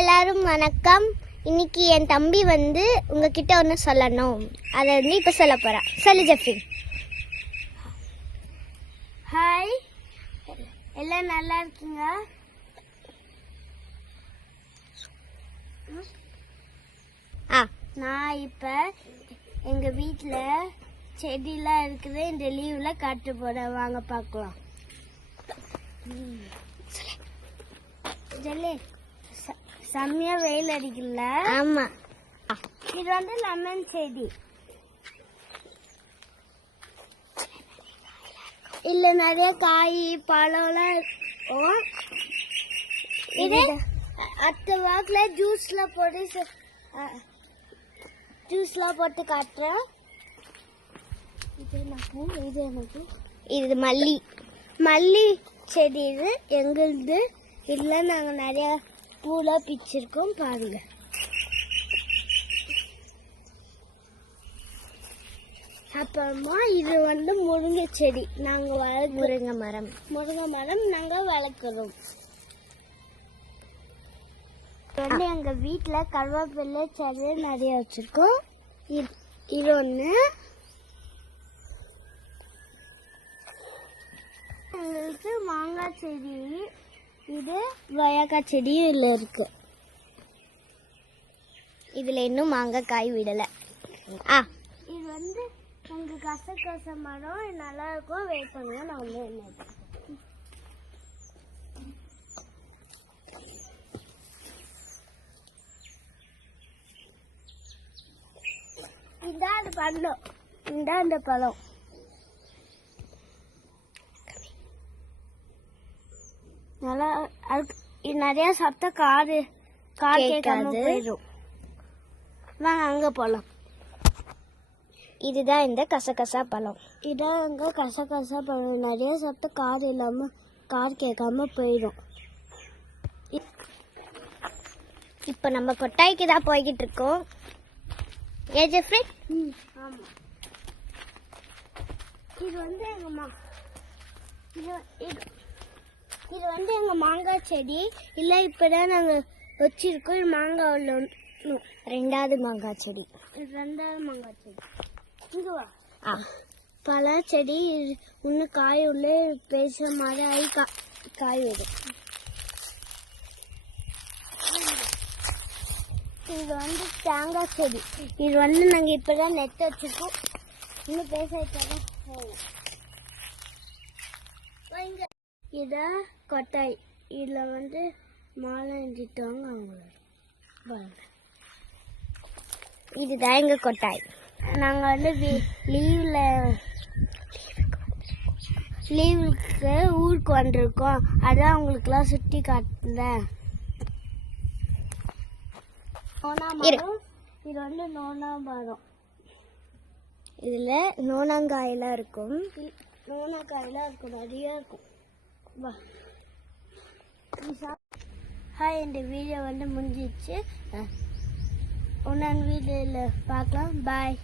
எல்லாரும் வணக்கம். இன்னைக்கு என் தம்பி வந்து உங்ககிட்ட ஒன்று சொல்லணும். அதை வந்து இப்போ சொல்ல போகிறான். சொல்லு ஜெஃப்ரி. ஹாய், எல்லாம் நல்லா இருக்கீங்க? நான் இப்போ எங்கள் வீட்டில் செடியெலாம் இருக்குது. இந்த லீவில் காட்டு போகிறேன், வாங்க பார்க்கலாம். ஜெல்லி செம்மையா வெயில் அடிக்கல? ஆமா. இது வந்து லெமன் செடி. இல்ல நிறைய காய் பழம்லாம் இருக்கும். இது அடுத்த வாக்குல ஜூஸ்ல போட்டு காட்டுறேன். இது மல்லி செடி. இது எங்களுது. இதுல நாங்க நிறைய பூலாம் பிச்சிருக்கோம், பாருங்க. அப்புறமா இது வந்து முருங்கை செடி. நாங்க முருங்கை மரம் நாங்க வளர்க்கிறோம். வந்து எங்க வீட்டுல கருவேப்பிலை செடி நிறைய வச்சிருக்கோம். இது ஒண்ணு. எங்களுக்கு மாங்காய் செடி, இது கொய்யாக்காய் செடியும் இதுல இருக்கு. இதுல இன்னும் மாங்காய் காய் விடல. இது வந்து உங்க கசகச மரம் நல்லா இருக்கும். வெயிட் பண்ணுங்க, நான் வந்து என்ன இதான் அந்த பழம். நல்லா நிறைய சாப்பிட்டா காது கேட்காம போயிடும். வாங்க அங்க போலாம். இதுதான் இந்த கசகசா பழம். இதான் எங்க கசகசா பழம். நிறைய சாப்பிட்டா காது இல்லாம காது கேட்காம போயிடும். இப்ப நம்ம கொட்டாய்க்கு தான் போய்கிட்டு இருக்கோம். ஏ ஜெஃப்ரி? ஆமா. இது வந்து இது வந்து எங்க மாங்காய் செடி. இல்ல இப்பதான் நாங்க வச்சிருக்கோம். மாங்காய் உள்ள ரெண்டாவது மாங்காய் செடி. இங்க வா. பல செடி இன்னும் காய் உள்ள பேச மாதிரி ஆகி காய் வரும். இது வந்து தேங்காய் செடி. இது வந்து நாங்க இப்பதான் நெட் வச்சிருக்கோம். இன்னும் பேச இத கொட்டாய். இதுல வந்து மாலை எழுதிட்டாங்க அவங்க. இதுதான் எங்க கொட்டாய். நாங்க வந்து லீவுக்கு ஊருக்கு வந்திருக்கோம். அதான் உங்களுக்குலாம் சுற்றி காட்டுறேன். இது வந்து நோனா மரம். இதுல நோனாங்காயெல்லாம் இருக்கும். நிறைய இருக்கும். ஹாய், இந்த வீடியோ வந்து முடிஞ்சிச்சு. இன்னொரு வீடியோல பார்க்கலாம். பாய்.